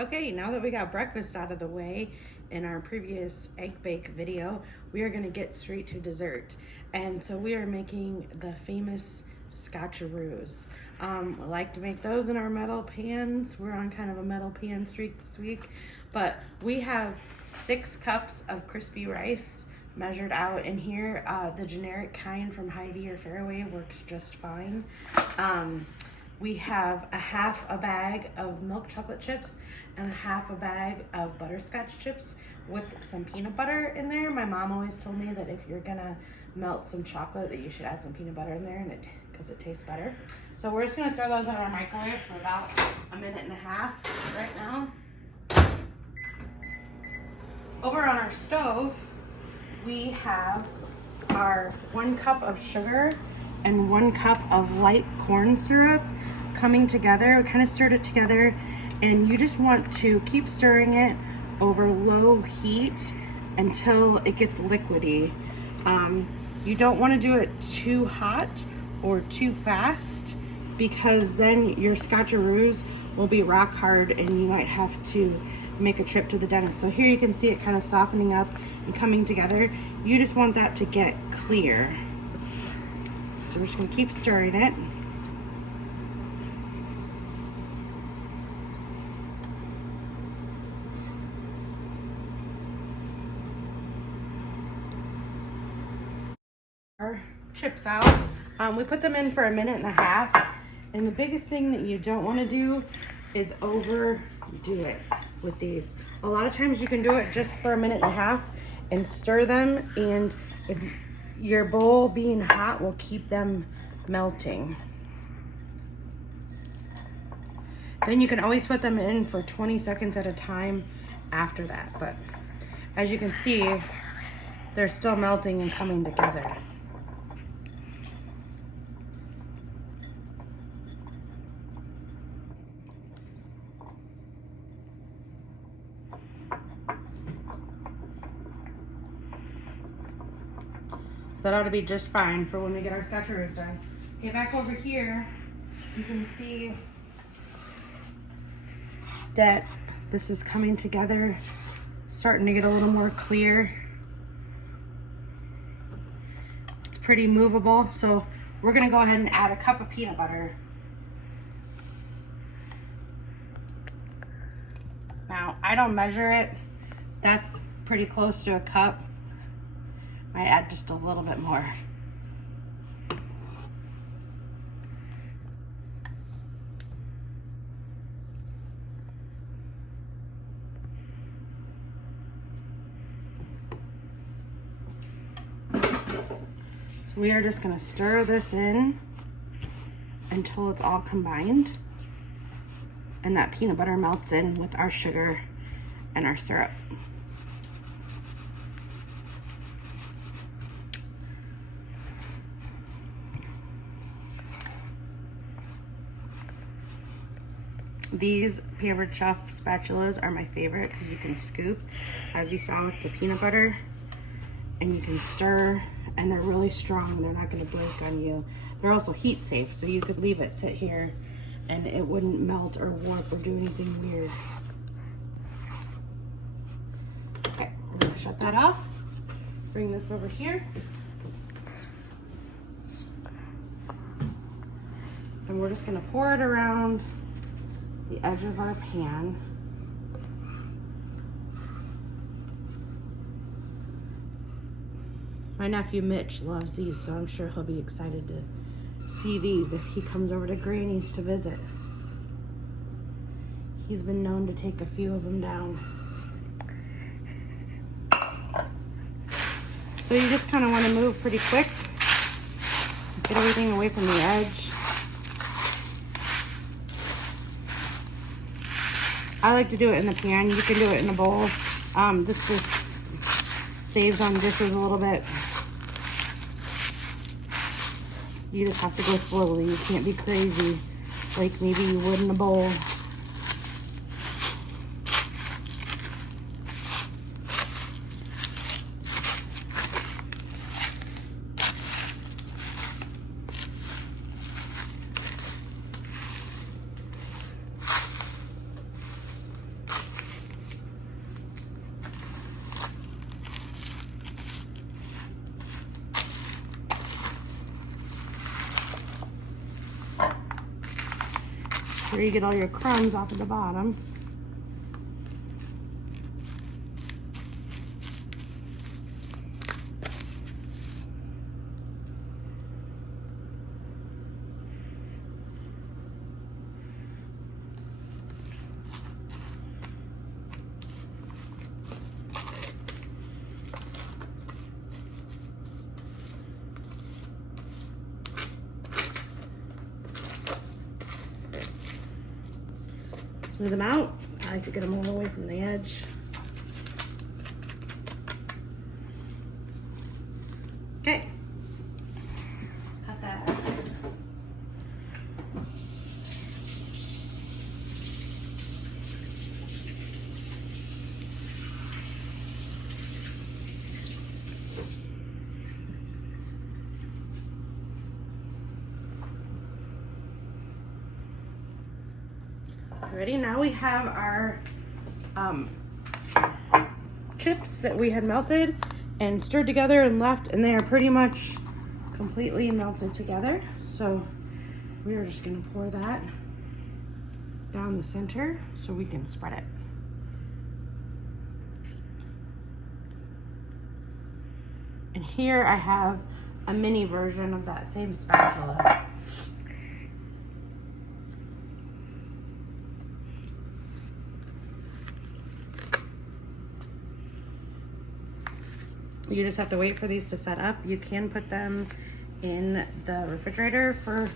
Okay, now that we got breakfast out of the way in our previous egg bake video, we are gonna get straight to dessert. And so we are making the famous Scotcheroos. I like to make those in our metal pans. We're on kind of a metal pan streak this week, but we have 6 cups of crispy rice measured out in here. The generic kind from Hy-Vee or Fairway works just fine. We have a half a bag of milk chocolate chips and a half a bag of butterscotch chips with some peanut butter in there. My mom always told me that if you're gonna melt some chocolate that you should add some peanut butter in there and because it tastes better. So we're just gonna throw those in our microwave for about a minute and a half right now. Over on our stove, we have our 1 cup of sugar and 1 cup of light corn syrup coming together. We kind of stirred it together, and you just want to keep stirring it over low heat until it gets liquidy. You don't want to do it too hot or too fast, because then your Scotcheroos will be rock hard and you might have to make a trip to the dentist. So here you can see it kind of softening up and coming together. You just want that to get clear. So we're just gonna keep stirring it. Our chips out. We put them in for a minute and a half. And the biggest thing that you don't want to do is overdo it with these. A lot of times you can do it just for a minute and a half and stir them, and if your bowl being hot will keep them melting. Then you can always put them in for 20 seconds at a time after that. But as you can see, they're still melting and coming together. So that ought to be just fine for when we get our Scotcheroos done. Okay, back over here, you can see that this is coming together, starting to get a little more clear. It's pretty movable, so we're gonna go ahead and add a cup of peanut butter. Now, I don't measure it. That's pretty close to a cup. Might add just a little bit more. So we are just going to stir this in until it's all combined and that peanut butter melts in with our sugar and our syrup. These Pampered Chef spatulas are my favorite because you can scoop, as you saw with the peanut butter, and you can stir, and they're really strong. They're not going to break on you. They're also heat safe, so you could leave it sit here and it wouldn't melt or warp or do anything weird. Okay, we're going to shut that off. Bring this over here. And we're just going to pour it around the edge of our pan. My nephew Mitch loves these, so I'm sure he'll be excited to see these if he comes over to Granny's to visit. He's been known to take a few of them down. So you just kind of want to move pretty quick. Get everything away from the edge. I like to do it in the pan. You can do it in a bowl. This just saves on dishes a little bit. You just have to go slowly. You can't be crazy like maybe you would in a bowl. where you get all your crumbs off of the bottom. Smooth them out. I like to get them all away from the edge. Okay. Cut that. Ready? Now we have our chips that we had melted and stirred together and left, and they are pretty much completely melted together. So we are just going to pour that down the center so we can spread it. And here I have a mini version of that same spatula. You just have to wait for these to set up. You can put them in the refrigerator for